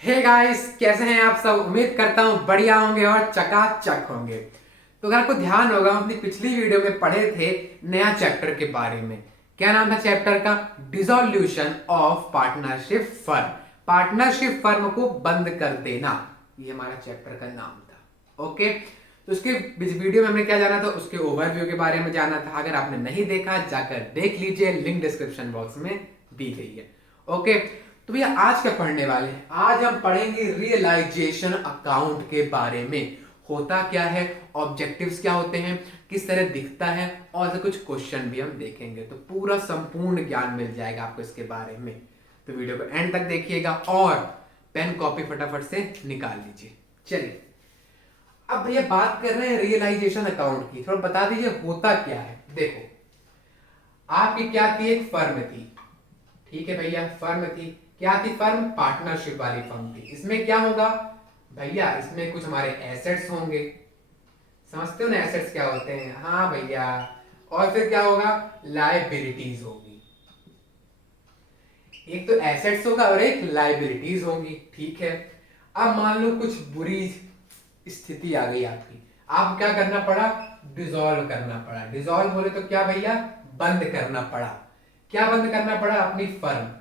Hey guys, कैसे हैं आप सब। उम्मीद करता हूँ बढ़िया होंगे और चकाचक होंगे। तो अगर आपको ध्यान होगा, हम अपनी पिछली वीडियो में पढ़े थे नया चैप्टर के बारे में। क्या नाम था चैप्टर का? Dissolution of partnership firm. Partnership firm को बंद कर देना, ये हमारा चैप्टर का नाम था। ओके, तो उसके वीडियो में हमने क्या जाना था, उसके ओवरव्यू के बारे में जाना था। अगर आपने नहीं देखा, जाकर देख लीजिए, लिंक डिस्क्रिप्शन बॉक्स में दी गई है। ओके, तो भैया आज क्या पढ़ने वाले हैं? आज हम पढ़ेंगे रियलाइजेशन अकाउंट के बारे में। होता क्या है, ऑब्जेक्टिव्स क्या होते हैं, किस तरह दिखता है, और ऐसे कुछ क्वेश्चन भी हम देखेंगे। तो पूरा संपूर्ण ज्ञान मिल जाएगा आपको इसके बारे में। तो वीडियो को एंड तक देखिएगा और पेन कॉपी फटाफट से निकाल लीजिए। चलिए, अब भैया बात कर रहे हैं रियलाइजेशन अकाउंट की। थोड़ा बता दीजिए होता क्या है। देखो, आपकी क्या थी, एक फर्म थी। ठीक है भैया, फर्म थी। क्या थी फर्म? पार्टनरशिप वाली फर्म थी। इसमें क्या होगा भैया? इसमें कुछ हमारे एसेट्स होंगे। समझते हो ना एसेट्स क्या होते हैं? हाँ भैया। और फिर क्या होगा? लायबिलिटीज होगी। एक तो एसेट्स होगा और एक लायबिलिटीज होंगी। ठीक है, अब मान लो कुछ बुरी स्थिति आ गई आपकी, आप क्या करना पड़ा? डिसॉल्व करना पड़ा। डिसॉल्व बोले तो क्या भैया? बंद करना पड़ा। क्या बंद करना पड़ा? अपनी फर्म।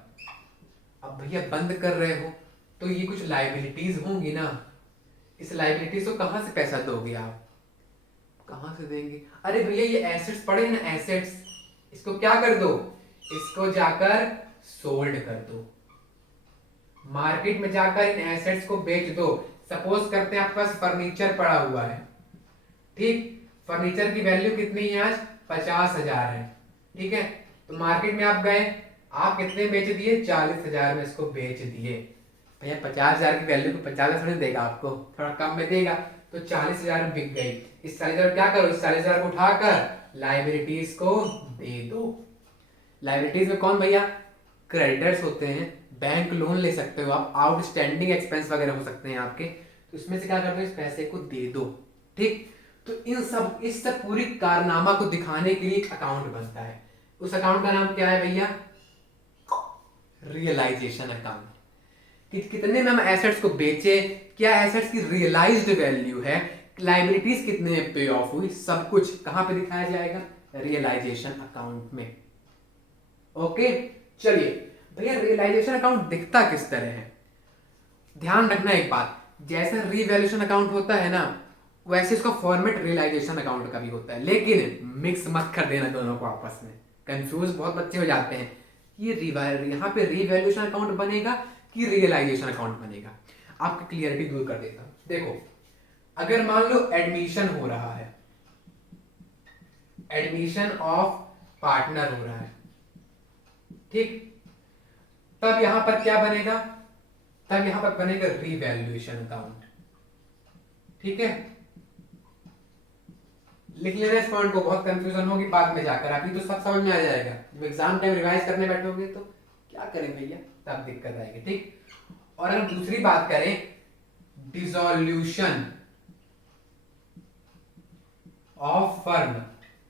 अब भैया बंद कर रहे हो तो ये कुछ लाइबिलिटीज होंगी ना। इस लाइबिलिटीज को कहां से पैसा दोगे आप? कहां से देंगे? अरे भैया ये एसेट्स पड़े ना, एसेट्स, इसको क्या कर दो? इसको जाकर सोल्ड कर दो। मार्केट में जाकर इन एसेट्स को बेच दो। सपोज करते हैं आपके पास फर्नीचर पड़ा हुआ है। ठीक, फर्नीचर की वैल्यू कितनी है आज? 50,000 है। ठीक है, तो मार्केट में आप गए, आप कितने बेच दिए? 40,000 में इसको बेच दिए। भैया 50,000 की वैल्यू को 50 थोड़ी देगा आपको, थोड़ा कम में देगा। तो 40,000 में बिक गई। इस 40,000 क्या करो? इस 40,000 को उठाकर लाइबिलिटीज को दे दो। लाइबिलिटीज में कौन भैया? क्रेडिटर्स होते हैं, बैंक लोन ले सकते हो आप, आउटस्टैंडिंग एक्सपेंस वगैरह हो सकते हैं आपके। तो इसमें से क्या कर दो? इस पैसे को दे दो। ठीक, तो इस सब पूरी कारनामा को दिखाने के लिए एक अकाउंट बनता है। उस अकाउंट का नाम क्या है भैया? Realization account. कि कितने में हम एसेट्स को बेचे, क्या एसेट्स की रियलाइज्ड वैल्यू है, लाइबिलिटीज कितने में पे ऑफ हुई, सब कुछ कहां पे दिखाया जाएगा? रियलाइजेशन अकाउंट में। ओके, चलिए भैया रियलाइजेशन अकाउंट दिखता किस तरह है? ध्यान रखना एक बात, जैसा रिवैल्यूएशन अकाउंट होता है ना, वैसे इसका फॉर्मेट रियलाइजेशन अकाउंट का भी होता है। लेकिन मिक्स मत कर देना दोनों को आपस में, कंफ्यूज बहुत बच्चे हो जाते हैं। ये यहाँ पे रिवैल्यूएशन अकाउंट बनेगा कि रियलाइजेशन अकाउंट बनेगा। आपकी क्लियरिटी दूर कर देता हूं। देखो, अगर मान लो एडमिशन हो रहा है, एडमिशन ऑफ पार्टनर हो रहा है, ठीक, तब यहां पर क्या बनेगा? तब यहां पर बनेगा रिवैल्यूएशन अकाउंट। ठीक है, लिख लेना इस पॉइंट को, बहुत कंफ्यूजन होगी बाद में जाकर, अभी तो सब समझ में आ जाएगा। जब एग्जाम टाइम रिवाइज करने बैठोगे तो क्या करें भैया, तब दिक्कत आएगी। ठीक, और अगर दूसरी बात करें, डिसॉल्यूशन ऑफ फर्म,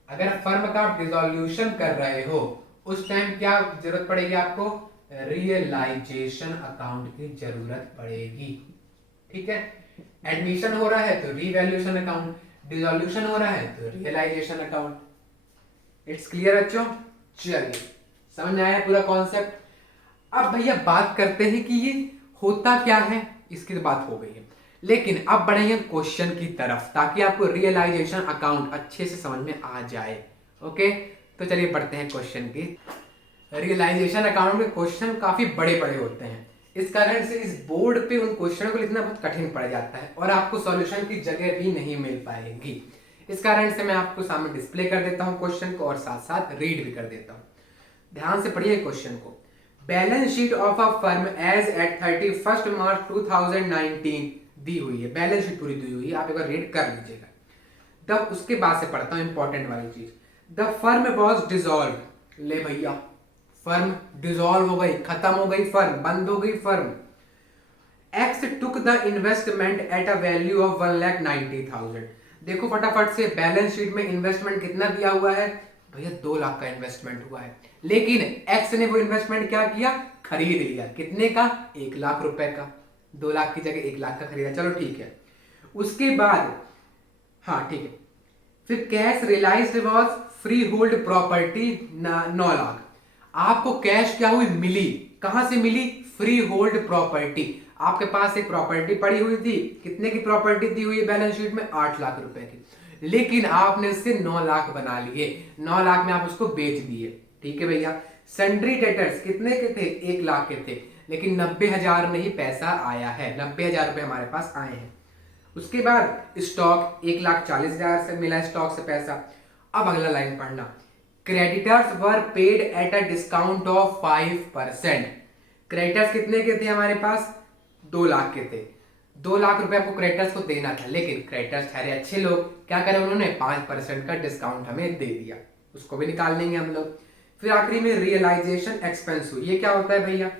अगर फर्म का आप डिसॉल्यूशन कर रहे हो, उस टाइम क्या जरूरत पड़ेगी आपको? रियलाइजेशन अकाउंट की जरूरत पड़ेगी। ठीक है, एडमिशन हो रहा है तो रिवैल्यूएशन अकाउंट, डिसॉल्यूशन हो रहा है तो रियलाइजेशन अकाउंट। इट्स क्लियर बच्चों? चलिए, समझ में आया पूरा कॉन्सेप्ट। अब भैया बात करते हैं कि ये होता क्या है, इसकी तो बात हो गई है। लेकिन अब बढ़ेंगे क्वेश्चन की तरफ, ताकि आपको रियलाइजेशन अकाउंट अच्छे से समझ में आ जाए। ओके, तो चलिए पढ़ते हैं क्वेश्चन की। रियलाइजेशन अकाउंट में क्वेश्चन काफी बड़े बड़े होते हैं, इस कारण से इस बोर्ड पे उन क्वेश्चन को लिखना बहुत कठिन पड़ जाता है और आपको सॉल्यूशन की जगह भी नहीं मिल पाएगी। इस कारण से मैं आपको सामने डिस्प्ले कर देता हूं क्वेश्चन को, और साथ साथ रीड भी कर देता हूं। ध्यान से पढ़िए क्वेश्चन को। Balance sheet of a firm as at 31 March 2019 दी हुई है। बैलेंस शीट पूरी दी हुई है, आप एक बार रीड कर लीजिएगा। तब उसके बाद से पढ़ता हूं इंपॉर्टेंट वाली चीज। The firm was dissolve. ले भैया, फर्म डिसॉल्व हो गई, खत्म हो गई फर्म, बंद हो गई firm. X took the investment at a value of 1,90,000। देखो फटाफट से, बैलेंस शीट में इन्वेस्टमेंट कितना दिया हुआ है भैया? 2 लाख का इन्वेस्टमेंट हुआ है। लेकिन एक्स ने वो इन्वेस्टमेंट क्या किया? खरीद लिया। कितने का? 1 लाख रुपए का। 2 लाख की जगह 1 लाख का खरीदा, चलो ठीक है। उसके बाद हाँ ठीक है, फिर cash realized was free hold property 9 lakh. आपको कैश क्या हुई, मिली, कहां से मिली, फ्री होल्ड प्रॉपर्टी। आपके पास एक प्रॉपर्टी पड़ी हुई थी, कितने की प्रॉपर्टी दी हुई है बैलेंस शीट में, 8 लाख रुपए की, लेकिन आपने उससे 9 लाख बना लिए, 9 लाख में आप उसको बेच दिए, ठीक है भैया। सन्ड्री डेटर्स कितने के थे, 1 लाख के थे, लेकिन 90,000 में ही पैसा आया है, 90,000 रुपए हमारे पास आए हैं। उसके बाद स्टॉक 1,40,000 से मिला, स्टॉक से पैसा। अब अगला लाइन पढ़ना, creditors were paid at a discount of 5%। Creditors कितने के थे हमारे पास, 2 लाख के थे, 2 लाख रुपए आपको क्रेडिटर्स को देना था, लेकिन क्रेडिटर्स ठहरे अच्छे लोग, क्या करें उन्होंने 5% का डिस्काउंट हमें दे दिया, उसको भी निकाल लेंगे हम लोग। फिर आखिरी में रियलाइजेशन एक्सपेंस हुई, ये क्या होता है भैया,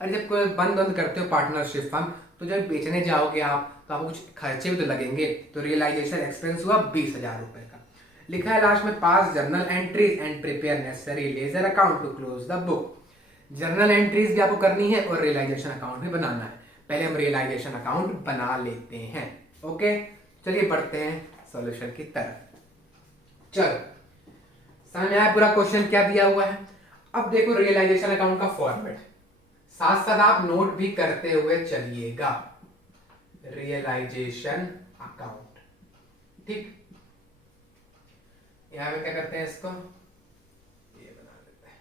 अरे जब कोई बंद करते हो पार्टनरशिप फर्म, तो जब बेचने जाओगे आप तो आपको कुछ खर्चे भी तो लगेंगे, तो रियलाइजेशन एक्सपेंस हुआ 20,000 रुपए का। लिखा है लास्ट में, pass journal entries and prepare necessary ledger account to close the book. Journal entries भी आपको करनी है और रियलाइजेशन अकाउंट भी बनाना है। पहले हम रियलाइजेशन अकाउंट बना लेते हैं, ओके। चलिए बढ़ते हैं सॉल्यूशन की तरफ। चलो समझ में आया पूरा क्वेश्चन क्या दिया हुआ है। अब देखो रियलाइजेशन अकाउंट का फॉर्मेट, साथ साथ आप नोट भी करते हुए चलिएगा। रियलाइजेशन अकाउंट, ठीक, यहां पे क्या करते हैं, इसको ये बना देते हैं।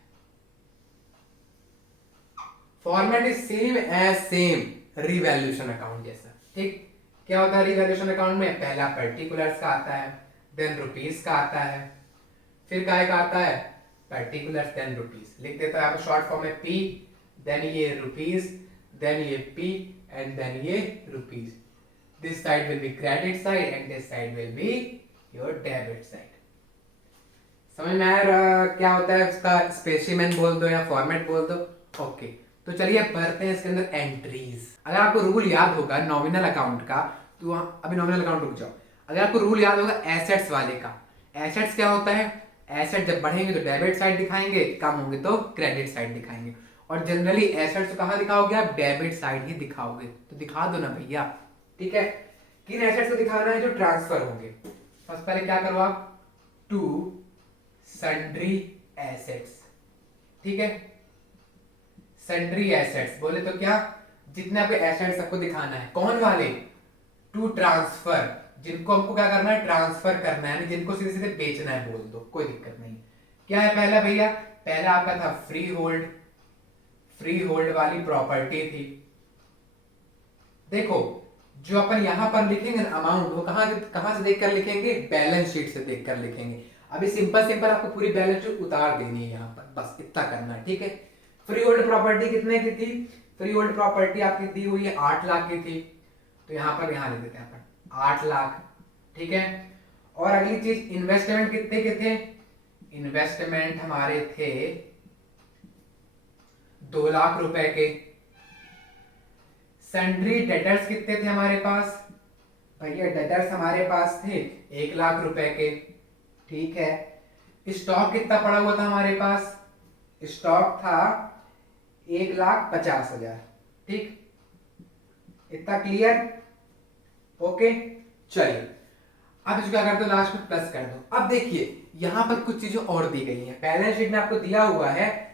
Format is same as same revaluation account जैसा, ठीक। क्या होता है रिवैल्यूएशन अकाउंट में, पहला पर्टिकुलर्स का आता है, देन रुपीस का आता है, फिर काय का आता है, पर्टिकुलर्स देन रुपीस। लिख देता है आप शॉर्ट फॉर्म में पी, देन ये रुपीस, देन ये पी एंड देन ये rupees. This side will be credit side and this side will be your debit side. समझ में आया क्या होता है उसका स्पेसिमेन बोल दो या फॉर्मेट बोल दो, ओके। तो चलिए भरते हैं इसके अंदर एंट्रीज। अगर आपको रूल याद होगा नॉमिनल अकाउंट का, तो अभी नॉमिनल अकाउंट रुक जाओ, अगर आपको रूल याद होगा एसेट्स वाले का, एसेट्स क्या होता है, एसेट जब बढ़ेंगे तो डेबिट साइड दिखाएंगे, कम होंगे तो क्रेडिट साइड दिखाएंगे, और जनरली एसेट्स कहां दिखाओगे आप, डेबिट साइड ही दिखाओगे, तो दिखा दो ना भैया, ठीक है। किन एसेट्स को दिखाना है, जो ट्रांसफर होंगे। सबसे पहले क्या करो आप, टू सन्ड्री एसेट्स, ठीक है। सन्ड्री एसेट्स बोले तो क्या, जितने आपके एसेट्स सबको दिखाना है, कौन वाले, टू ट्रांसफर, जिनको हमको क्या करना है, ट्रांसफर करना है, जिनको सीधे सीधे बेचना है बोल दो, कोई दिक्कत नहीं। क्या है पहला भैया, पहला आपका था फ्री होल्ड, फ्री होल्ड वाली प्रॉपर्टी थी। देखो जो अपन यहां पर लिखेंगे अमाउंट, वो कहां से देखकर लिखेंगे, बैलेंस शीट से देखकर लिखेंगे। अभी सिंपल सिंपल आपको पूरी बैलेंस शीट उतार देनी है यहाँ पर, बस इतना करना है, ठीक है। फ्री होल्ड प्रॉपर्टी कितने की थी, फ्री होल्ड प्रॉपर्टी आपकी दी हुई है 8 लाख की थी, तो यहाँ पर लिख देते हैं अपन 8 लाख, ठीक है। और अगली चीज इन्वेस्टमेंट कितने के थे, इन्वेस्टमेंट हमारे थे 2 लाख रुपए के। सन्ड्री डेटर्स कितने थे हमारे पास, भैया डेटर्स हमारे पास थे 1 लाख रुपए के, ठीक है। स्टॉक कितना पड़ा हुआ था हमारे पास, स्टॉक था 1,50,000, ठीक, इतना क्लियर, ओके। चलिए अब इसको क्या कर दो, लास्ट में प्लस कर दो। अब देखिए यहां पर कुछ चीजें और दी गई हैं, बैलेंस शीट में आपको दिया हुआ है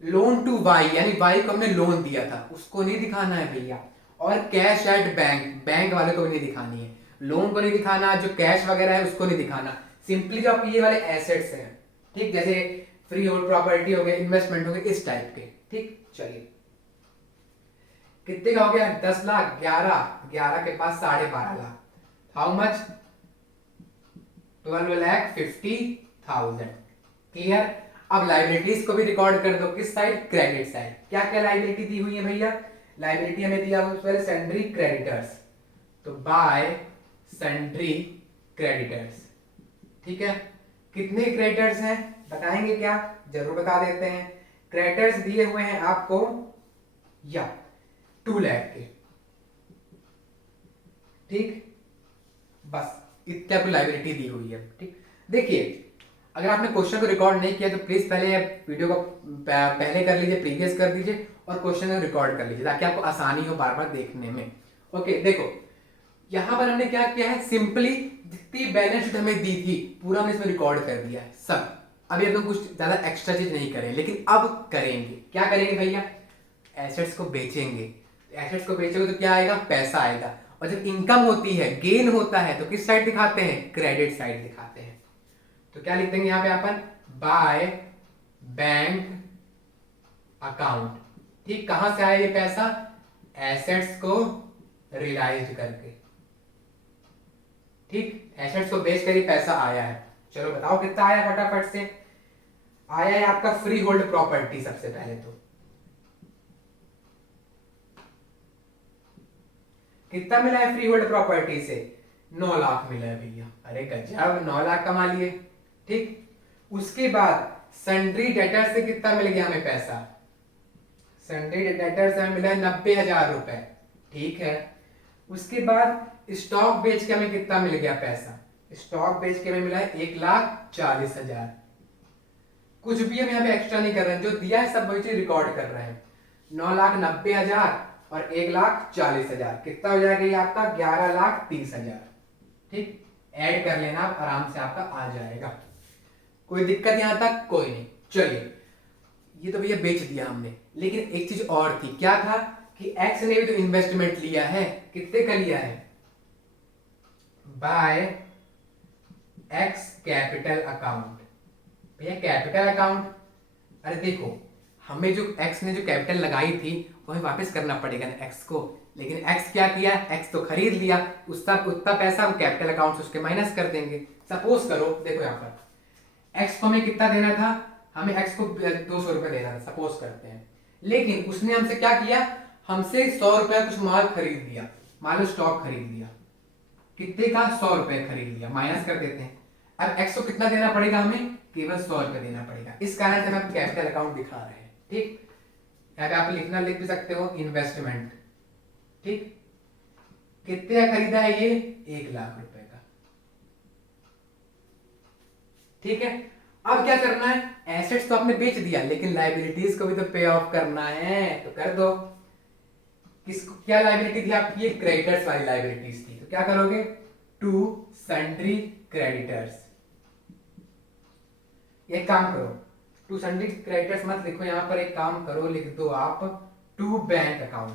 लोन टू वाई, यानी वाई को हमने लोन दिया था, उसको नहीं दिखाना है भैया, और कैश एट बैंक, बैंक वाले को भी नहीं दिखानी है, लोन को नहीं दिखाना, जो कैश वगैरह है उसको नहीं दिखाना, सिंपली जो आपके ये वाले एसेट्स हैं, ठीक, जैसे फ्री होल्ड प्रॉपर्टी हो गए, इन्वेस्टमेंट हो गए, इस टाइप के, ठीक। चलिए कितने का हो गया, 10 लाख, 11 के पास 12.5 लाख, हाउ मच, 12,50,000, क्लियर। अब लाइबिलिटीज को भी रिकॉर्ड कर दो, किस साइड, क्रेडिट साइड। क्या क्या लाइबिलिटी दी हुई है भैया, लाइबिलिटी हमें दिया हुआ है सन्ड्री क्रेडिटर्स, तो बाय सन्ड्री क्रेडिटर्स, ठीक है। कितने क्रेडिटर्स हैं बताएंगे क्या, जरूर बता देते हैं। क्रेडिटर्स दिए हुए हैं आपको या 2 लाख के, ठीक, बस इतना आपको लाइबिलिटी दी हुई है, ठीक। देखिए अगर आपने क्वेश्चन को रिकॉर्ड नहीं किया तो प्लीज पहले वीडियो को पहले कर लीजिए, प्रीवियस कर दीजिए, और क्वेश्चन को रिकॉर्ड कर लीजिए ताकि आपको आसानी हो बार बार देखने में। ओके देखो यहां पर हमने क्या किया है, सिंपली जितनी बैलेंस शीट हमें दी थी पूरा हमने इसमें रिकॉर्ड कर दिया है सब। अभी हम कुछ ज्यादा एक्स्ट्रा चीज नहीं करें, लेकिन अब करेंगे। क्या करेंगे भैया, एसेट्स को बेचेंगे। एसेट्स को बेचोगे तो क्या आएगा, पैसा आएगा। और जब इनकम होती है, गेन होता है, तो किस साइड दिखाते हैं, क्रेडिट साइड दिखाते हैं। तो क्या लिख देंगे यहाँ पे अपन, बाय बैंक अकाउंट। ठीक, कहां से आया ये पैसा, एसेट्स को रियलाइज करके। ठीक, एसेट्स को बेच कर ये पैसा आया है। चलो बताओ कितना आया फटाफट से। आया है आपका फ्री होल्ड प्रॉपर्टी। सबसे पहले तो कितना मिला है फ्री होल्ड प्रॉपर्टी से, 9 लाख मिला है भैया। अरे गजब, 9 लाख कमा लिए। ठीक, उसके बाद सन्ड्री डेटर से कितना मिल गया हमें पैसा, सन्ड्री डेटर से हमें मिला है 90,000 रुपए। ठीक है, उसके बाद स्टॉक बेच के हमें कितना मिल गया पैसा, स्टॉक बेच के हमें मिला है 1,40,000। कुछ भी हम यहाँ पे एक्स्ट्रा नहीं कर रहे हैं, जो दिया है सब वही चीज रिकॉर्ड कर रहे हैं। 9,90,000 और 1,40,000 कितना हो जाएगा ये आपका, 11,30,000। ठीक, ऐड कर लेना आप, आराम से आपका आ जाएगा। कोई दिक्कत यहां तक, कोई नहीं। चलिए, ये तो भैया बेच दिया हमने, लेकिन एक चीज और थी। क्या था कि एक्स ने भी तो इन्वेस्टमेंट लिया है। कितने का लिया है, बाय एक्स कैपिटल अकाउंट। भैया कैपिटल अकाउंट, अरे देखो हमें जो एक्स ने जो कैपिटल लगाई थी वो हमें वापस करना पड़ेगा ना एक्स को। लेकिन एक्स क्या किया, एक्स तो खरीद लिया, उसका उतना पैसा हम कैपिटल अकाउंट से उसके माइनस कर देंगे। सपोज करो, देखो यहाँ पर एक्स को हमें कितना देना था, हमें एक्स को 200 रुपए देना था, सपोज करते हैं। लेकिन उसने हमसे क्या किया, हमसे 100 रुपए कुछ माल खरीद लिया, मान लो स्टॉक खरीद लिया। कितने का, 100 रुपए खरीद लिया, माइनस कर देते हैं। अब एक्स को कितना देना पड़ेगा, हमें केवल 100 रुपए देना पड़ेगा। इस कारण से हम कैपिटल अकाउंट दिखा रहे हैं। ठीक, यहाँ पे आप लिखना लिख भी सकते हो इन्वेस्टमेंट। ठीक, कितने का खरीदा है ये, 1,00,000 रुपए का। ठीक है, अब क्या करना है, एसेट्स तो आपने बेच दिया, लेकिन लाइबिलिटीज को भी तो पे ऑफ करना है, तो कर दो। किसको, क्या लाइबिलिटी थी आपकी, ये क्रेडिटर्स वाली लाइबिलिटीज थी। तो क्या करोगे, टू सन्ड्री क्रेडिटर्स। एक काम करो, टू सन्ड्री क्रेडिटर्स मत लिखो यहां पर, एक काम करो लिख दो आप to bank account.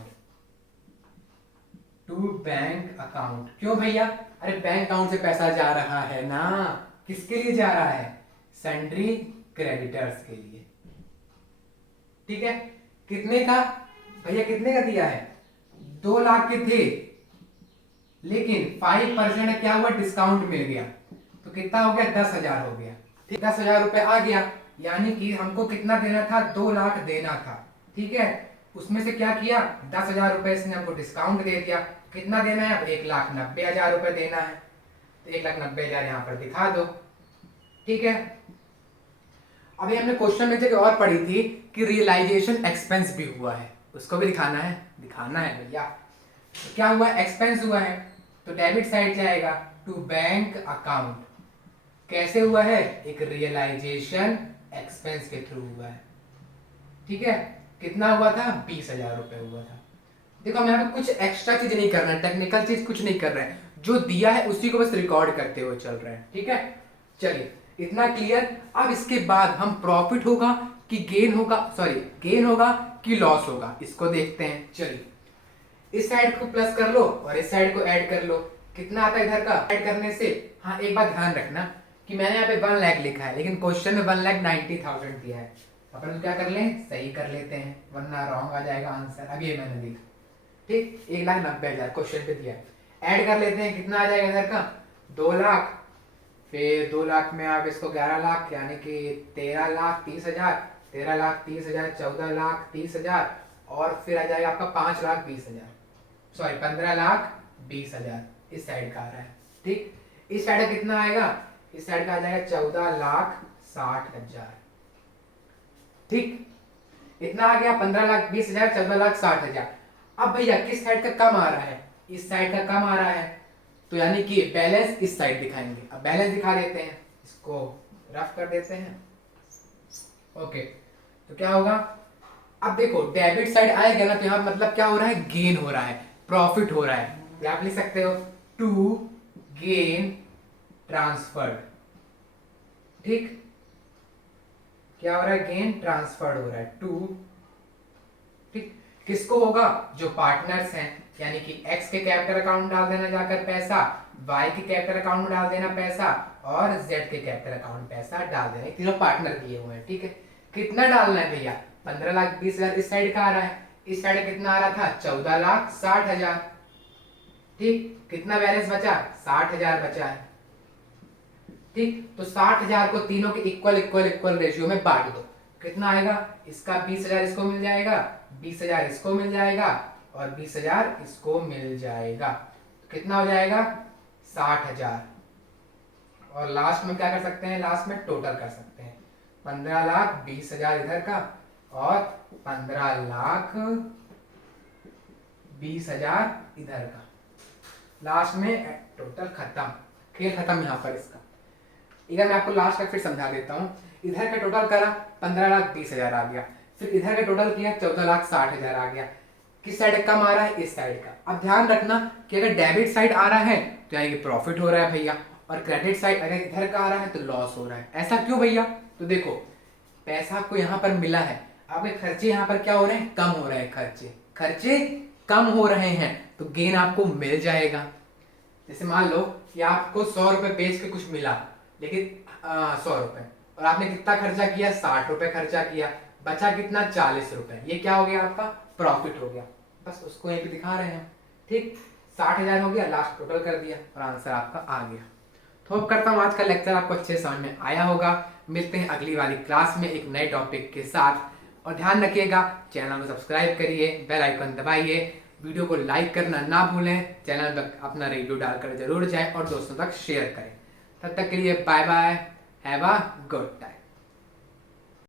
To bank account क्यों भैया, अरे बैंक अकाउंट से पैसा जा रहा है ना, किसके लिए जा रहा है, सन्ड्री क्रेडिटर्स के लिए। ठीक है, कितने का भैया, कितने का दिया है, 2 लाख के थे, लेकिन 5% क्या हुआ, डिस्काउंट मिल गया, तो कितना हो गया, 10,000 हो गया। ठीक, 10,000 रुपए आ गया, यानी कि हमको कितना देना था, 2 लाख देना था। ठीक है, उसमें से क्या किया, 10,000 रुपए इसने हमको डिस्काउंट दे दिया। कितना देना है, अब 1,90,000 रुपए देना है, तो 1,90,000 यहाँ पर दिखा दो। ठीक है, अभी हमने क्वेश्चन में जगह और पढ़ी थी कि रियलाइजेशन एक्सपेंस भी हुआ है, उसको भी दिखाना है, दिखाना है भैया। तो क्या हुआ, एक्सपेंस हुआ है, तो डेबिट साइड जाएगा टू बैंक अकाउंट। कैसे हुआ है, एक रियलाइजेशन एक्सपेंस के थ्रू हुआ है। ठीक है, कितना हुआ था, 20,000 रुपए हुआ था। देखो हम यहाँ पे कुछ एक्स्ट्रा चीज नहीं कर रहे हैं, टेक्निकल चीज कुछ नहीं कर रहे हैं, जो दिया है उसी को बस रिकॉर्ड करते हुए चल रहे हैं। ठीक है, चलिए इतना क्लियर। अब इसके बाद हम प्रॉफिट होगा कि गेन होगा, सॉरी गेन होगा कि लॉस होगा, इसको देखते हैं। चलिए इस साइड को प्लस कर लो और इस साइड को ऐड कर लो, कितना आता है इधर का, ऐड करने से। हाँ एक बात ध्यान रखना कि मैंने यहाँ पे 1 लाख लिखा है, लेकिन क्वेश्चन में 1,90,000 दिया है। अपन क्या कर लें, सही कर लेते हैं, वरना रॉन्ग आ जाएगा आंसर। अब ये मैंने लिखा, ठीक, 1,90,000 क्वेश्चन पे दिया है। ऐड कर लेते हैं, कितना आ जाएगा इधर का, 2 लाख, फिर 2 लाख में आप इसको 11 लाख, यानी कि 13,30,000, 13,30,000, 14,30,000, और फिर आ जाएगा आपका 5,20,000, सॉरी 15,20,000 इस साइड का आ रहा है। ठीक, इस साइड का कितना आएगा, इस साइड का आ जाएगा 14,60,000। ठीक, इतना आ गया, 15,20,000, 14,60,000। अब भैया किस साइड का कम आ रहा है, इस साइड का कम आ रहा है, तो यानी कि बैलेंस इस साइड दिखाएंगे। अब बैलेंस दिखा देते हैं, इसको रफ कर देते हैं। ओके, तो क्या होगा, अब देखो डेबिट साइड आएगा ना तो यहाँ मतलब क्या हो रहा है, गेन हो रहा है, प्रॉफिट हो रहा है। या आप लिख सकते हो टू गेन ट्रांसफर्ड। ठीक, क्या हो रहा है, गेन ट्रांसफर्ड हो रहा है टू। ठीक, किसको होगा, जो पार्टनर्स हैं, यानी कि एक्स के कैपिटल अकाउंट डाल देना जाकर पैसा, वाई के कैपिटल अकाउंट में डाल देना पैसा, और जेड के कैपिटल अकाउंट पैसा डाल देना। तीनों पार्टनर दिए हुए हैं। ठीक है, कितना डालना है भैया, 15,20,000 इस साइड का आ रहा है, इस साइड कितना आ रहा था, 14,60,000। ठीक, कितना बैलेंस बचा, 60,000 बचा है। ठीक, तो 60,000 को तीनों के इक्वल इक्वल इक्वल रेशियो में बांट दो, कितना आएगा, इसका 20,000 इसको मिल जाएगा, 20,000 इसको मिल जाएगा, और 20,000 इसको मिल जाएगा। कितना हो जाएगा, 60,000। और लास्ट में क्या कर सकते हैं, लास्ट में टोटल कर सकते हैं, 15,20,000 इधर का और 15,20,000 इधर का। लास्ट में टोटल खत्म, खेल खत्म यहाँ पर इसका। इधर मैं आपको लास्ट तक फिर समझा देता हूँ। इधर का टोटल करा 15,20,000 आ गया, फिर इधर का टोटल किया 14,60,000 आ गया। किस साइड कम आ रहा है, इस साइड का। अब ध्यान रखना कि अगर डेबिट साइड आ रहा है तो यानी कि प्रॉफिट हो रहा है भैया, और क्रेडिट साइड अगर इधर का आ रहा है तो लॉस हो रहा है। ऐसा क्यों भैया, तो देखो पैसा आपको यहाँ पर मिला है, आपके खर्चे यहाँ पर क्या हो रहे हैं, कम हो रहे हैं, खर्चे कम हो रहे हैं, तो गेन आपको मिल जाएगा। जैसे मान लो कि आपको 100 रुपए बेच के कुछ मिला, लेकिन 100 रुपए, और आपने कितना खर्चा किया, 60 रुपए खर्चा किया, बचा कितना, 40 रुपए। ये क्या हो गया, आपका प्रॉफिट हो गया। बस उसको यहीं पे दिखा रहे हैं। ठीक, 60,000 हो गया, लास्ट टोटल कर दिया और आंसर आपका आ गया। तो होप करता हूँ आज का लेक्चर आपको अच्छे समझ में आया होगा। मिलते हैं अगली वाली क्लास में एक नए टॉपिक के साथ, और ध्यान रखिएगा चैनल को सब्सक्राइब करिए, बेल आइकन दबाइए, वीडियो को लाइक करना ना भूलें, चैनल पर अपना रिव्यू डालकर जरूर जाएं और दोस्तों तक शेयर करें। तब तक के लिए bye bye, have a good time.